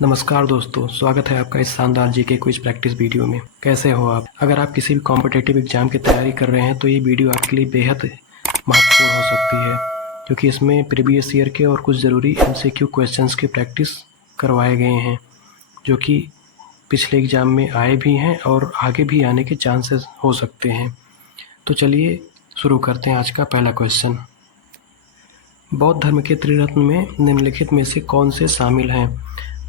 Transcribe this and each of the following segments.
नमस्कार दोस्तों, स्वागत है आपका इस शानदार जीके क्विज प्रैक्टिस वीडियो में। कैसे हो आप? अगर आप किसी भी कॉम्पिटिटिव एग्जाम की तैयारी कर रहे हैं तो ये वीडियो आपके लिए बेहद महत्वपूर्ण हो सकती है, क्योंकि इसमें प्रीवियस ईयर के और कुछ ज़रूरी एमसीक्यू क्वेश्चंस की प्रैक्टिस करवाए गए हैं, जो कि पिछले एग्ज़ाम में आए भी हैं और आगे भी आने के चांसेस हो सकते हैं। तो चलिए शुरू करते हैं आज का पहला क्वेश्चन। बौद्ध धर्म के त्रिरत्न में निम्नलिखित में से कौन से शामिल हैं?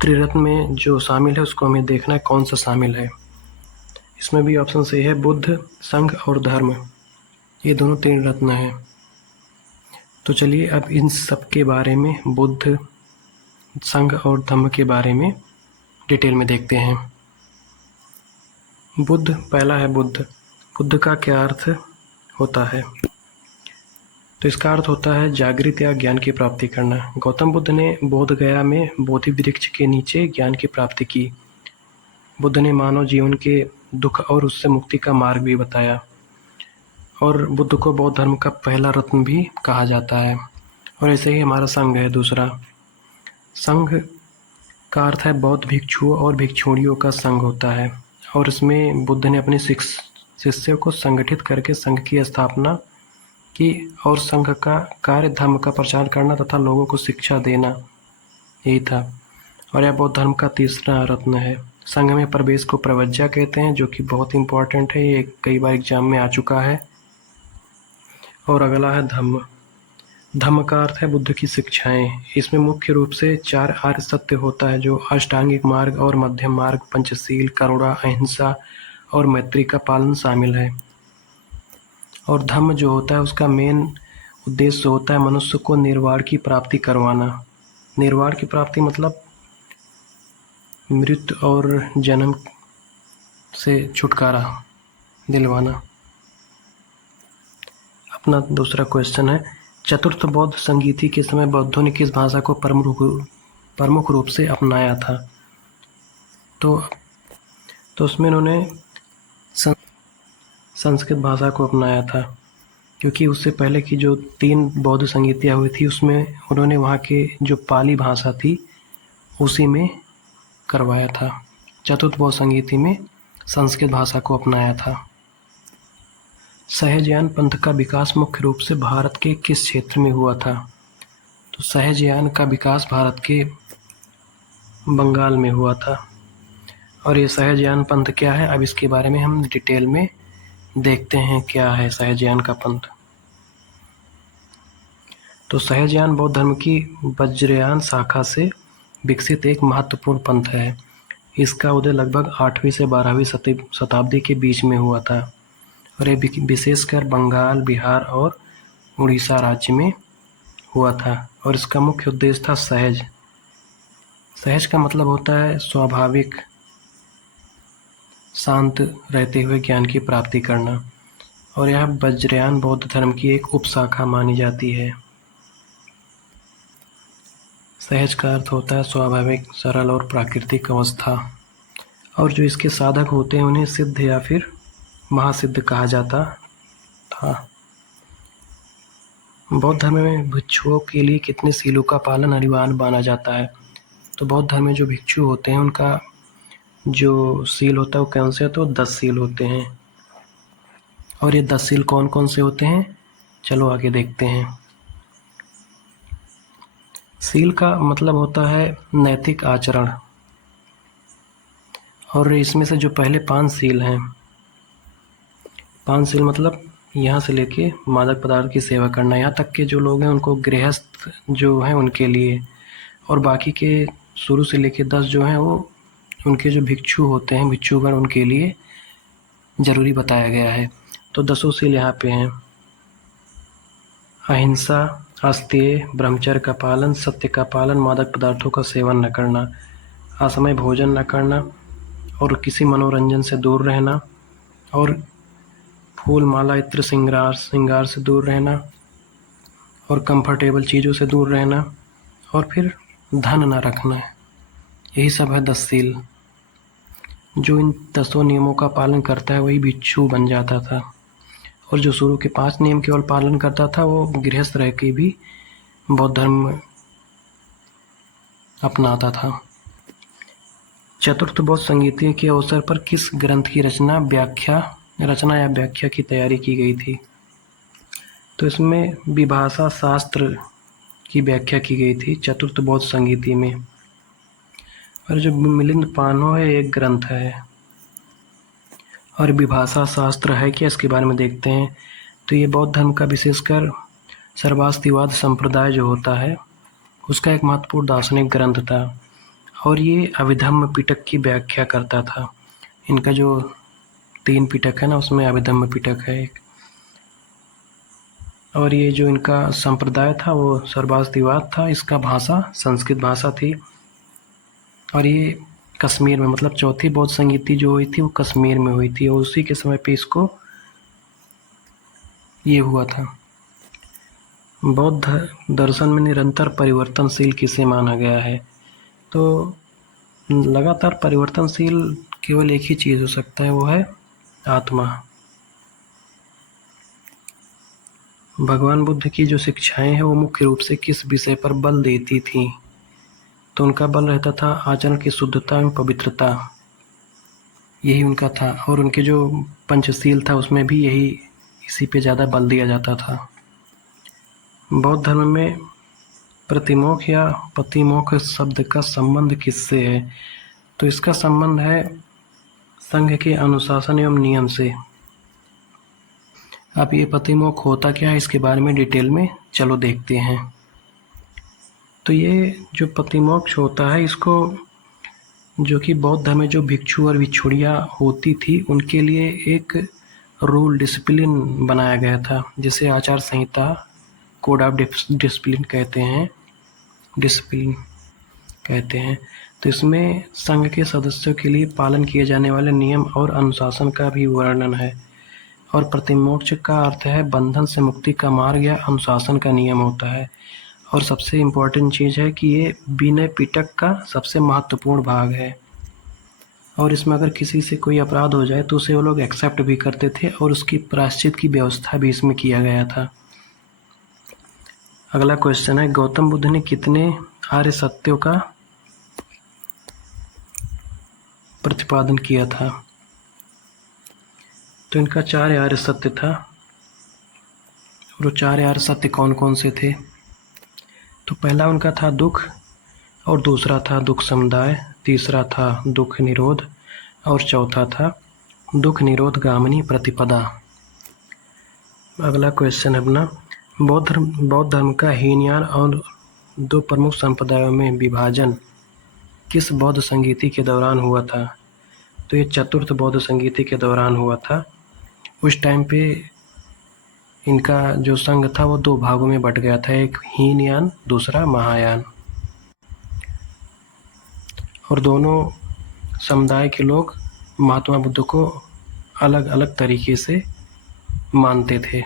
त्रिरत्न में जो शामिल है उसको हमें देखना है कौन सा शामिल है। इसमें भी ऑप्शन सही है, बुद्ध, संघ और धर्म, ये दोनों त्रिरत्न हैं। तो चलिए अब इन सब के बारे में, बुद्ध, संघ और धर्म के बारे में डिटेल में देखते हैं। बुद्ध, पहला है बुद्ध। बुद्ध का क्या अर्थ होता है? तो इसका अर्थ होता है जागृत या ज्ञान की प्राप्ति करना। गौतम बुद्ध ने बोध गया में बोधि वृक्ष के नीचे ज्ञान की प्राप्ति की। बुद्ध ने मानव जीवन के दुख और उससे मुक्ति का मार्ग भी बताया, और बुद्ध को बौद्ध धर्म का पहला रत्न भी कहा जाता है। और ऐसे ही हमारा संघ है दूसरा। संघ का अर्थ है बौद्ध भिक्षुओं और भिक्षुणियों का संघ होता है, और इसमें बुद्ध ने अपने शिष्यों को संगठित करके संघ की स्थापना की, और संघ का कार्य धर्म का प्रचार करना तथा लोगों को शिक्षा देना यही था। और यह बौद्ध धर्म का तीसरा रत्न है। संघ में प्रवेश को प्रवज्जा कहते हैं, जो कि बहुत इंपॉर्टेंट है, ये कई बार एग्जाम में आ चुका है। और अगला है धम्म। धम्म का अर्थ है बुद्ध की शिक्षाएं। इसमें मुख्य रूप से 4 आर्य सत्य होता है, जो अष्टांगिक मार्ग और मध्यम मार्ग, पंचशील, करुणा, अहिंसा और मैत्री का पालन शामिल है। और धम्म जो होता है उसका मेन उद्देश्य होता है मनुष्य को निर्वाण की प्राप्ति करवाना। निर्वाण की प्राप्ति मतलब मृत्यु और जन्म से छुटकारा दिलवाना। अपना दूसरा क्वेश्चन है, चतुर्थ बौद्ध संगीति के समय बौद्धों ने किस भाषा को प्रमुख रूप से अपनाया था? तो उसमें उन्होंने संस्कृत भाषा को अपनाया था, क्योंकि उससे पहले की जो 3 बौद्ध संगीतियाँ हुई थी उसमें उन्होंने वहाँ के जो पाली भाषा थी उसी में करवाया था। चतुर्थ बौद्ध संगीति में संस्कृत भाषा को अपनाया था। सहजयान पंथ का विकास मुख्य रूप से भारत के किस क्षेत्र में हुआ था? तो सहजयान का विकास भारत के बंगाल में हुआ था। और ये सहजयान पंथ क्या है, अब इसके बारे में हम डिटेल में देखते हैं क्या है सहजयान का पंथ। तो सहजयान बौद्ध धर्म की वज्रयान शाखा से विकसित एक महत्वपूर्ण पंथ है। इसका उदय लगभग 8वीं से 12वीं शताब्दी के बीच में हुआ था, और ये विशेषकर बंगाल, बिहार और उड़ीसा राज्य में हुआ था। और इसका मुख्य उद्देश्य था सहज। सहज का मतलब होता है स्वाभाविक, शांत रहते हुए ज्ञान की प्राप्ति करना। और यह वज्रयान बौद्ध धर्म की एक उपशाखा मानी जाती है। सहज का अर्थ होता है स्वाभाविक, सरल और प्राकृतिक अवस्था। और जो इसके साधक होते हैं उन्हें सिद्ध या फिर महासिद्ध कहा जाता था। बौद्ध धर्म में भिक्षुओं के लिए कितने सीलों का पालन अनिवार्य माना जाता है? तो बौद्ध धर्म में जो भिक्षु होते हैं उनका जो सील होता है वो कौन से होते हैं? 10 सील होते हैं। और ये 10 सील कौन कौन से होते हैं, चलो आगे देखते हैं। सील का मतलब होता है नैतिक आचरण, और इसमें से जो पहले 5 सील हैं, 5 सील मतलब यहाँ से लेके मादक पदार्थ की सेवा करना, यहाँ तक के जो लोग हैं उनको गृहस्थ जो हैं उनके लिए, और बाकी के शुरू से लेके 10 जो हैं वो उनके जो भिक्षु होते हैं, भिक्षुगण, उनके लिए जरूरी बताया गया है। तो 10 सील यहाँ पे हैं। अहिंसा, अस्तेय, ब्रह्मचर्य का पालन, सत्य का पालन, मादक पदार्थों का सेवन न करना, असमय भोजन न करना, और किसी मनोरंजन से दूर रहना, और फूल, माला, इत्र, श्रृंगार से दूर रहना, और कंफर्टेबल चीज़ों से दूर रहना, और फिर धन न रखना। यही सब है 10 सील। जो इन 10 नियमों का पालन करता है वही भिक्षु बन जाता था, और जो शुरू के 5 नियम केवल पालन करता था वो गृहस्थ रह के भी बौद्ध धर्म अपनाता था। चतुर्थ बौद्ध संगीति के अवसर पर किस ग्रंथ की रचना या व्याख्या की तैयारी की गई थी? तो इसमें विभाषा शास्त्र की व्याख्या की गई थी चतुर्थ बौद्ध संगीति में। और जो मिलिंद पानो है एक ग्रंथ है, और विभाषा शास्त्र है क्या, इसके बारे में देखते हैं। तो ये बौद्ध धर्म का विशेषकर सर्वास्तिवाद संप्रदाय जो होता है उसका एक महत्वपूर्ण दार्शनिक ग्रंथ था, और ये अभिधम्म पिटक की व्याख्या करता था। इनका जो 3 पिटक है ना, उसमें अभिधम्म पिटक है एक। और ये जो इनका संप्रदाय था वो सर्वास्तिवाद था। इसका भाषा संस्कृत भाषा थी, और ये कश्मीर में, मतलब चौथी बौद्ध संगीति जो हुई थी वो कश्मीर में हुई थी, और उसी के समय पे इसको ये हुआ था। बौद्ध दर्शन में निरंतर परिवर्तनशील किसे माना गया है? तो लगातार परिवर्तनशील केवल एक ही चीज़ हो सकता है, वो है आत्मा। भगवान बुद्ध की जो शिक्षाएं हैं वो मुख्य रूप से किस विषय पर बल देती थी? तो उनका बल रहता था आचरण की शुद्धता एवं पवित्रता, यही उनका था। और उनके जो पंचशील था उसमें भी इसी पे ज़्यादा बल दिया जाता था। बौद्ध धर्म में प्रतिमोक्ष या पतिमोक्ष शब्द का संबंध किससे है? तो इसका संबंध है संघ के अनुशासन एवं नियम से। अब ये पतिमोक्ष होता क्या है, इसके बारे में डिटेल में चलो देखते हैं। तो ये जो पतिमोक्ष होता है, इसको जो कि बौद्ध धर्म में जो भिक्षु और भिक्षुणियाँ होती थी उनके लिए एक रूल डिसिप्लिन बनाया गया था, जिसे आचार संहिता, कोड ऑफ डिसिप्लिन कहते हैं। तो इसमें संघ के सदस्यों के लिए पालन किए जाने वाले नियम और अनुशासन का भी वर्णन है। और प्रतिमोक्ष का अर्थ है बंधन से मुक्ति का मार्ग या अनुशासन का नियम होता है। और सबसे इम्पोर्टेंट चीज़ है कि ये विनय पिटक का सबसे महत्वपूर्ण भाग है, और इसमें अगर किसी से कोई अपराध हो जाए तो उसे वो लोग एक्सेप्ट भी करते थे, और उसकी प्रायश्चित की व्यवस्था भी इसमें किया गया था। अगला क्वेश्चन है, गौतम बुद्ध ने कितने आर्य सत्यों का प्रतिपादन किया था? तो इनका 4 आर्य सत्य था। और वो 4 आर्य सत्य कौन कौन से थे? तो पहला उनका था दुख, और दूसरा था दुख समुदाय, तीसरा था दुख निरोध, और चौथा था दुख निरोध गामिनी प्रतिपदा। अगला क्वेश्चन है अपना, बौद्ध धर्म का हीनयान और 2 प्रमुख संप्रदायों में विभाजन किस बौद्ध संगीति के दौरान हुआ था? तो ये चतुर्थ बौद्ध संगीति के दौरान हुआ था। उस टाइम पे इनका जो संघ था वो 2 भागों में बट गया था, एक हीनयान, दूसरा महायान। और दोनों समुदाय के लोग महात्मा बुद्ध को अलग अलग तरीके से मानते थे।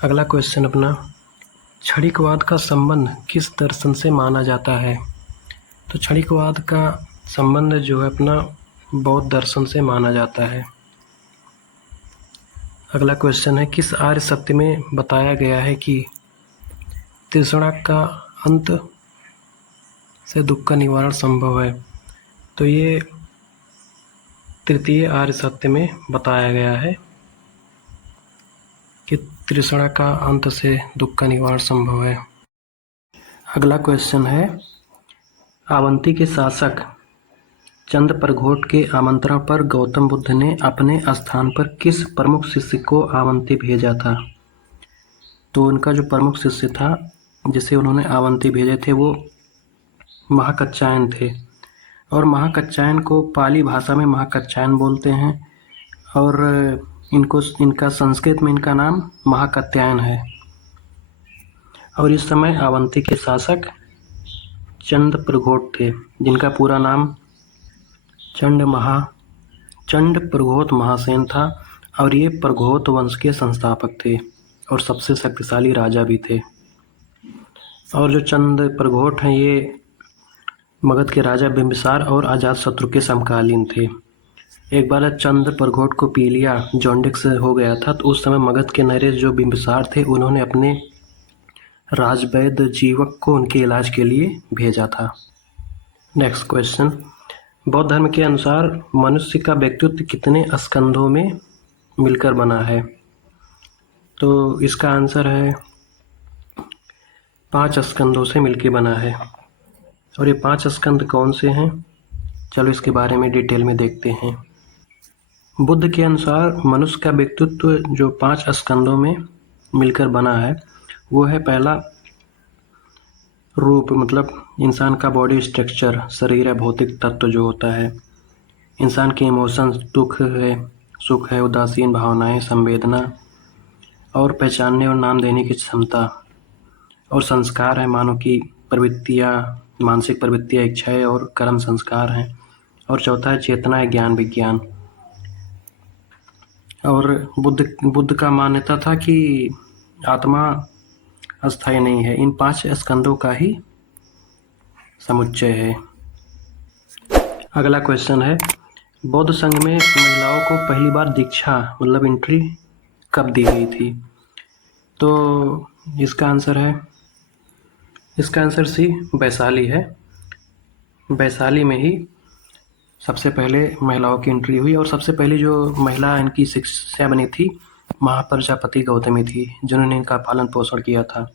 अगला क्वेश्चन अपना, क्षणिकवाद का संबंध किस दर्शन से माना जाता है? तो क्षणिकवाद का संबंध जो है अपना बौद्ध दर्शन से माना जाता है। अगला क्वेश्चन है, किस आर्य सत्य में बताया गया है कि तृष्णा का अंत से दुख का निवारण संभव है? तो ये तृतीय आर्य सत्य में बताया गया है कि तृष्णा का अंत से दुख का निवारण संभव है। अगला क्वेश्चन है, अवंती के शासक चंद्रप्रघोट के आमंत्रण पर गौतम बुद्ध ने अपने स्थान पर किस प्रमुख शिष्य को अवंती भेजा था? तो उनका जो प्रमुख शिष्य था जिसे उन्होंने अवंती भेजे थे वो महाकच्छायन थे। और महाकच्छायन को पाली भाषा में महाकच्छायन बोलते हैं, और इनका संस्कृत में इनका नाम महाकात्यायन है। और इस समय अवंती के शासक चंद्रप्रघोट थे, जिनका पूरा नाम चंद्रप्रघोत महासेन था। और ये प्रघोत वंश के संस्थापक थे और सबसे शक्तिशाली राजा भी थे। और जो चंद्रप्रघोट हैं ये मगध के राजा बिंबिसार और अजातशत्रु के समकालीन थे। एक बार चंद्रप्रघोट को पीलिया जॉन्डिस हो गया था, तो उस समय मगध के नरेश जो बिंबिसार थे उन्होंने अपने राजवैद्य जीवक को उनके इलाज के लिए भेजा था। नेक्स्ट क्वेश्चन, बौद्ध धर्म के अनुसार मनुष्य का व्यक्तित्व कितने स्कंधों में मिलकर बना है? तो इसका आंसर है 5 स्कंधों से मिलकर बना है। और ये 5 स्कंध कौन से हैं? चलो इसके बारे में डिटेल में देखते हैं। बुद्ध के अनुसार मनुष्य का व्यक्तित्व जो 5 स्कंधों में मिलकर बना है वो है, पहला रूप, मतलब इंसान का बॉडी स्ट्रक्चर, शरीर है, भौतिक तत्व जो होता है। इंसान के इमोशंस, दुख है, सुख है, उदासीन भावनाएं, संवेदना और पहचानने और नाम देने की क्षमता। और संस्कार है, मानव की प्रवृत्तियाँ, मानसिक प्रवृत्तियाँ, इच्छाएं और कर्म संस्कार हैं। और चौथा है चेतना है, ज्ञान विज्ञान। और बुद्ध का मान्यता था कि आत्मा अस्थायी नहीं है, इन 5 स्कंदों का ही समुच्चय है। अगला क्वेश्चन है, बौद्ध संघ में महिलाओं को पहली बार दीक्षा मतलब एंट्री कब दी गई थी? तो इसका आंसर सी वैशाली है। वैशाली में ही सबसे पहले महिलाओं की एंट्री हुई। और सबसे पहली जो महिला इनकी शिष्या बनी थी महाप्रजापति गौतमी थी, जिन्होंने इनका पालन पोषण किया था।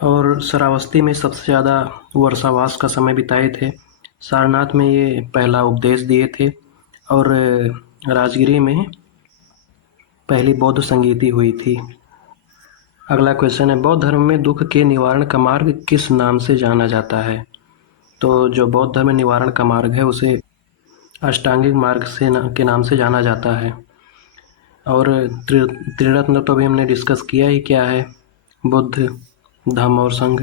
और श्रावस्ती में सबसे ज़्यादा वर्षावास का समय बिताए थे। सारनाथ में ये पहला उपदेश दिए थे। और राजगिरी में पहली बौद्ध संगीति हुई थी। अगला क्वेश्चन है, बौद्ध धर्म में दुख के निवारण का मार्ग किस नाम से जाना जाता है? तो जो बौद्ध धर्म में निवारण का मार्ग है उसे अष्टांगिक मार्ग के नाम से जाना जाता है। और त्रिरत्न तो अभी हमने डिस्कस किया ही, क्या है? बुद्ध, धम्म और संघ।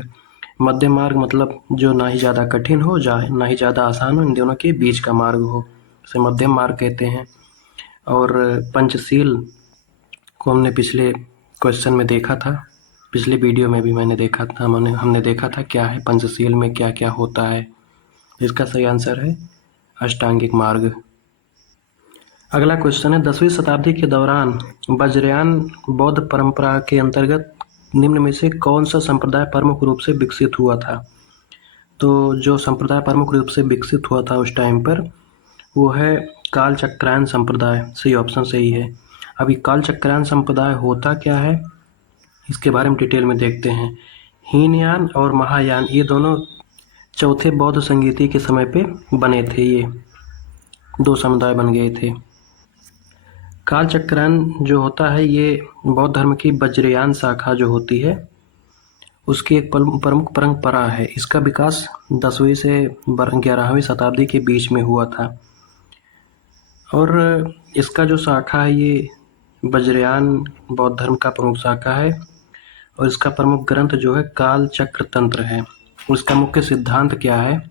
मध्य मार्ग मतलब जो ना ही ज़्यादा कठिन हो ना ही ज़्यादा आसान हो, इन दोनों के बीच का मार्ग हो, इसे मध्यम मार्ग कहते हैं। और पंचशील को हमने पिछले क्वेश्चन में देखा था, पिछले वीडियो में भी मैंने देखा था, हमने देखा था क्या है पंचशील में क्या क्या होता है। इसका सही आंसर है अष्टांगिक मार्ग। अगला क्वेश्चन है, 10वीं शताब्दी के दौरान वज्रयान बौद्ध परंपरा के अंतर्गत निम्न में से कौन सा संप्रदाय प्रमुख रूप से विकसित हुआ था? तो जो संप्रदाय प्रमुख रूप से विकसित हुआ था उस टाइम पर वो है कालचक्रायन संप्रदाय। सही ऑप्शन सही है। अभी कालचक्रायन संप्रदाय होता क्या है इसके बारे में डिटेल में देखते हैं। हीनयान और महायान ये दोनों चौथे बौद्ध संगीति के समय पे बने थे, ये 2 समुदाय बन गए थे। कालचक्रायन जो होता है ये बौद्ध धर्म की वज्रयान शाखा जो होती है उसकी एक प्रमुख परंपरा है। इसका विकास 10वीं से 11वीं शताब्दी के बीच में हुआ था। और इसका जो शाखा है ये वज्रयान बौद्ध धर्म का प्रमुख शाखा है। और इसका प्रमुख ग्रंथ जो है कालचक्र तंत्र है। उसका मुख्य सिद्धांत क्या है?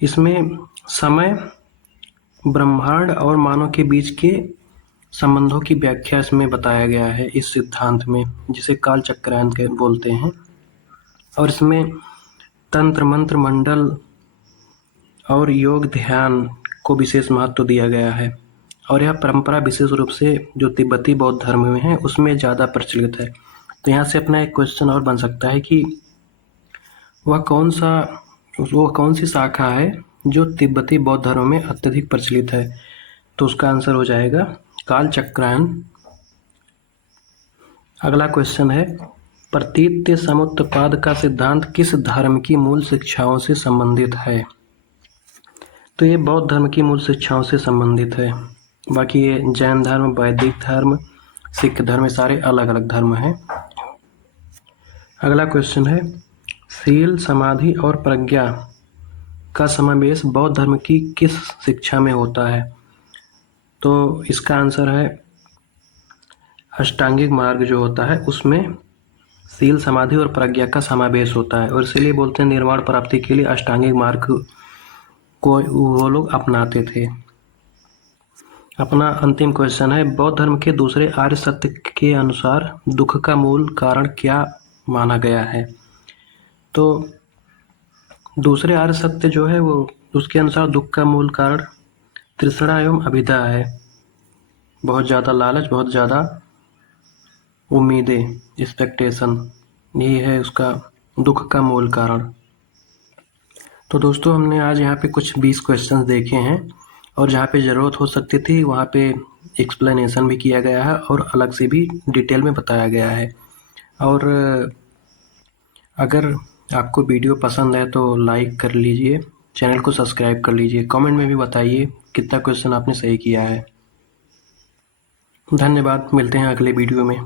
इसमें समय, ब्रह्मांड और मानव के बीच के संबंधों की व्याख्या इसमें बताया गया है, इस सिद्धांत में, जिसे कालचक्रायन बोलते हैं। और इसमें तंत्र, मंत्र, मंडल और योग ध्यान को विशेष महत्व दिया गया है। और यह परंपरा विशेष रूप से जो तिब्बती बौद्ध धर्म में है उसमें ज़्यादा प्रचलित है। तो यहाँ से अपना एक क्वेश्चन और बन सकता है कि वह कौन सी शाखा है जो तिब्बती बौद्ध धर्म में अत्यधिक प्रचलित है? तो उसका आंसर हो जाएगा कालचक्रायन। अगला क्वेश्चन है, प्रतीत्य समुत्पाद का सिद्धांत किस धर्म की मूल शिक्षाओं से संबंधित है? तो ये बौद्ध धर्म की मूल शिक्षाओं से संबंधित है। बाकी ये जैन धर्म, वैदिक धर्म, सिख धर्म, सारे अलग अलग धर्म हैं। अगला क्वेश्चन है, शील, समाधि और प्रज्ञा का समावेश बौद्ध धर्म की किस शिक्षा में होता है? तो इसका आंसर है अष्टांगिक मार्ग जो होता है उसमें शील, समाधि और प्रज्ञा का समावेश होता है। और इसीलिए बोलते हैं निर्वाण प्राप्ति के लिए अष्टांगिक मार्ग को वो लोग अपनाते थे। अपना अंतिम क्वेश्चन है, बौद्ध धर्म के दूसरे आर्य सत्य के अनुसार दुख का मूल कारण क्या माना गया है? तो दूसरे आर्य सत्य जो है वो उसके अनुसार दुख का मूल कारण तृष्णा एवं अभिधा है। बहुत ज़्यादा लालच, बहुत ज़्यादा उम्मीदें, एक्सपेक्टेशन, यही है उसका दुख का मूल कारण। तो दोस्तों हमने आज यहाँ पे कुछ 20 क्वेश्चंस देखे हैं और जहाँ पे ज़रूरत हो सकती थी वहाँ पे एक्सप्लेनेशन भी किया गया है और अलग से भी डिटेल में बताया गया है। और अगर आपको वीडियो पसंद है तो लाइक कर लीजिए, चैनल को सब्सक्राइब कर लीजिए, कमेंट में भी बताइए कितना क्वेश्चन आपने सही किया है। धन्यवाद, मिलते हैं अगले वीडियो में।